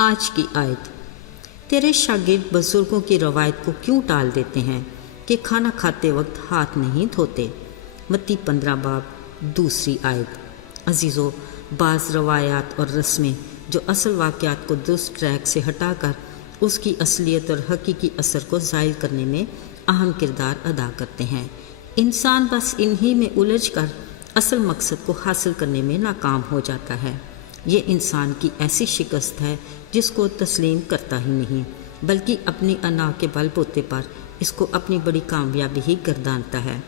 آج کی آیت۔ تیرے شاگرد بزرگوں کی روایت کو کیوں ٹال دیتے ہیں کہ کھانا کھاتے وقت ہاتھ نہیں دھوتے؟ متی 15 باب 2 آیت۔ عزیزو، بعض روایات اور رسمیں جو اصل واقعات کو درست ٹریک سے ہٹا کر اس کی اصلیت اور حقیقی اثر کو ظاہر کرنے میں اہم کردار ادا کرتے ہیں۔ انسان بس انہی میں الجھ کر اصل مقصد کو حاصل کرنے میں ناکام ہو جاتا ہے۔ یہ انسان کی ایسی شکست ہے جس کو تسلیم کرتا ہی نہیں، بلکہ اپنی انا کے بل بوتے پر اس کو اپنی بڑی کامیابی ہی گردانتا ہے۔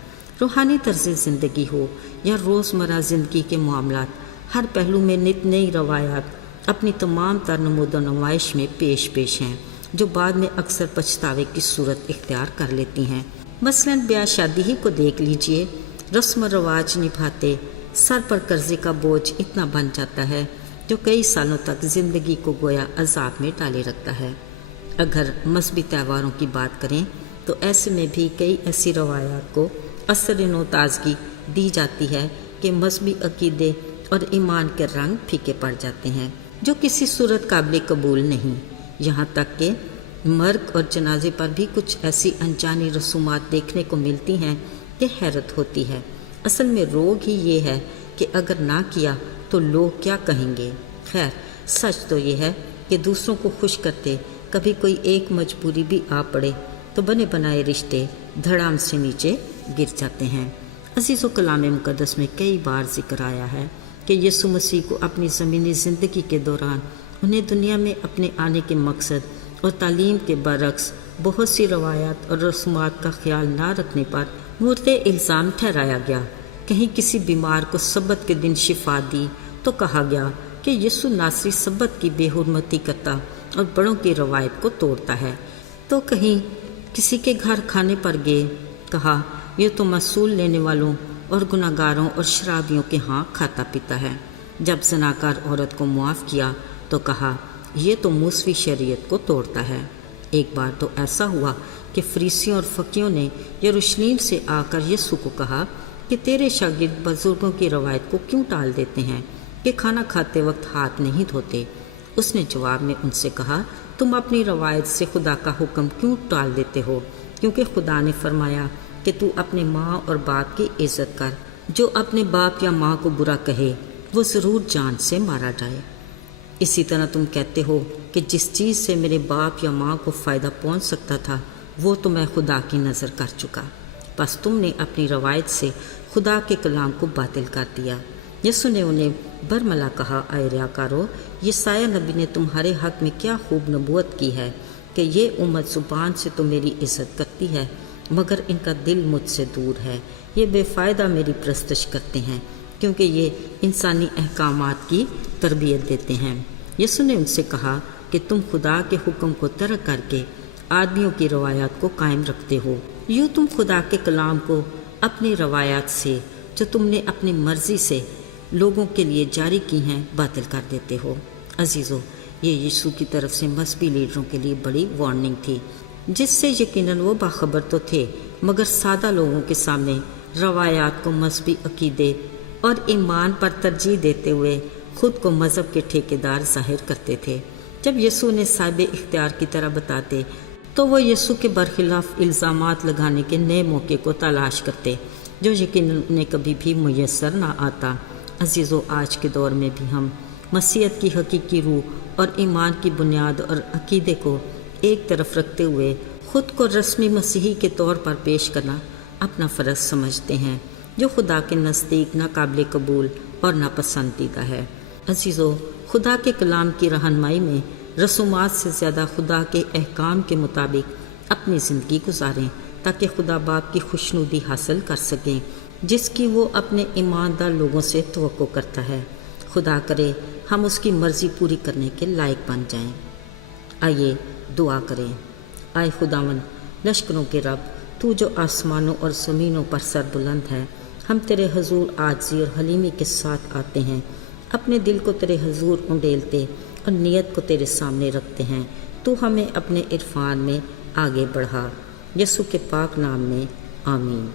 روحانی طرز زندگی ہو یا روزمرہ زندگی کے معاملات، ہر پہلو میں نت نئی روایات اپنی تمام تر نمود و نمائش میں پیش ہیں، جو بعد میں اکثر پچھتاوے کی صورت اختیار کر لیتی ہیں۔ مثلاً بیاہ شادی ہی کو دیکھ لیجئے، رسم و رواج نبھاتے سر پر قرضے کا بوجھ اتنا بن جاتا ہے جو کئی سالوں تک زندگی کو گویا عذاب میں ڈالے رکھتا ہے۔ اگر مذہبی تہواروں کی بات کریں تو ایسے میں بھی کئی ایسی روایات کو اثر نو تازگی دی جاتی ہے کہ مذہبی عقیدے اور ایمان کے رنگ پھیکے پڑ جاتے ہیں، جو کسی صورت قابل قبول نہیں۔ یہاں تک کہ مرگ اور جنازے پر بھی کچھ ایسی انجانی رسومات دیکھنے کو ملتی ہیں کہ حیرت ہوتی ہے۔ اصل میں روگ ہی یہ ہے کہ اگر نہ کیا تو لوگ کیا کہیں گے۔ خیر، سچ تو یہ ہے کہ دوسروں کو خوش کرتے کبھی کوئی ایک مجبوری بھی آ پڑے تو بنے بنائے رشتے دھڑام سے نیچے گر جاتے ہیں۔ عزیز و کلام مقدس میں کئی بار ذکر آیا ہے کہ یسوع مسیح کو اپنی زمینی زندگی کے دوران انہیں دنیا میں اپنے آنے کے مقصد اور تعلیم کے برعکس بہت سی روایات اور رسومات کا خیال نہ رکھنے پر مورد الزام ٹھہرایا گیا۔ کہیں کسی بیمار کو سبت کے دن شفا دی تو کہا گیا کہ یسوع ناصری سبت کی بے حرمتی کرتا اور بڑوں کی روایت کو توڑتا ہے۔ تو کہیں کسی کے گھر کھانے پر گئے، کہا یہ تو معصول لینے والوں اور گناہگاروں اور شرابیوں کے ہاں کھاتا پیتا ہے۔ جب زناکار عورت کو معاف کیا تو کہا یہ تو موسوی شریعت کو توڑتا ہے۔ ایک بار تو ایسا ہوا کہ فریسیوں اور فقیوں نے یروشلم سے آ کر یسوع کو کہا کہ تیرے شاگرد بزرگوں کی روایت کو کیوں ٹال دیتے ہیں کہ کھانا کھاتے وقت ہاتھ نہیں دھوتے؟ اس نے جواب میں ان سے کہا، تم اپنی روایت سے خدا کا حکم کیوں ٹال دیتے ہو؟ کیونکہ خدا نے فرمایا کہ تو اپنے ماں اور باپ کی عزت کر۔ جو اپنے باپ یا ماں کو برا کہے وہ ضرور جان سے مارا جائے۔ اسی طرح تم کہتے ہو کہ جس چیز سے میرے باپ یا ماں کو فائدہ پہنچ سکتا تھا وہ تو میں خدا کی نظر کر چکا، بس تم نے اپنی روایت سے خدا کے کلام کو باطل کر دیا۔ یسوع نے انہیں برملا کہا، اے ریاکارو، یسایہ نبی نے تمہارے حق میں کیا خوب نبوت کی ہے کہ یہ امت زبان سے تو میری عزت کرتی ہے مگر ان کا دل مجھ سے دور ہے۔ یہ بے فائدہ میری پرستش کرتے ہیں کیونکہ یہ انسانی احکامات کی تربیت دیتے ہیں۔ یسوع نے ان سے کہا کہ تم خدا کے حکم کو ترک کر کے آدمیوں کی روایات کو قائم رکھتے ہو۔ یوں تم خدا کے کلام کو اپنی روایات سے جو تم نے اپنی مرضی سے لوگوں کے لیے جاری کی ہیں باطل کر دیتے ہو۔ عزیزو، یہ یسوع کی طرف سے مذہبی لیڈروں کے لیے بڑی وارننگ تھی، جس سے یقیناً وہ باخبر تو تھے مگر سادہ لوگوں کے سامنے روایات کو مذہبی عقیدے اور ایمان پر ترجیح دیتے ہوئے خود کو مذہب کے ٹھیکیدار ظاہر کرتے تھے۔ جب یسوع نے صاحب اختیار کی طرح بتاتے تو وہ یسوع کے برخلاف الزامات لگانے کے نئے موقع کو تلاش کرتے جو یقیناً انہیں کبھی بھی میسر نہ آتا۔ عزیزو، آج کے دور میں بھی ہم مسیحیت کی حقیقی روح اور ایمان کی بنیاد اور عقیدے کو ایک طرف رکھتے ہوئے خود کو رسمی مسیحی کے طور پر پیش کرنا اپنا فرض سمجھتے ہیں، جو خدا کے نزدیک ناقابل قبول اور ناپسندیدہ ہے۔ عزیزو، خدا کے کلام کی رہنمائی میں رسومات سے زیادہ خدا کے احکام کے مطابق اپنی زندگی گزاریں تاکہ خدا باپ کی خوشنودی حاصل کر سکیں جس کی وہ اپنے ایماندار لوگوں سے توقع کرتا ہے۔ خدا کرے ہم اس کی مرضی پوری کرنے کے لائق بن جائیں۔ آئیے دعا کریں۔ آئے خداوند لشکروں کے رب، تو جو آسمانوں اور زمینوں پر سر بلند ہے، ہم تیرے حضور عاجزی اور حلیمی کے ساتھ آتے ہیں، اپنے دل کو تیرے حضور انڈیلتے اور نیت کو تیرے سامنے رکھتے ہیں۔ تو ہمیں اپنے عرفان میں آگے بڑھا، یسوع کے پاک نام میں آمین۔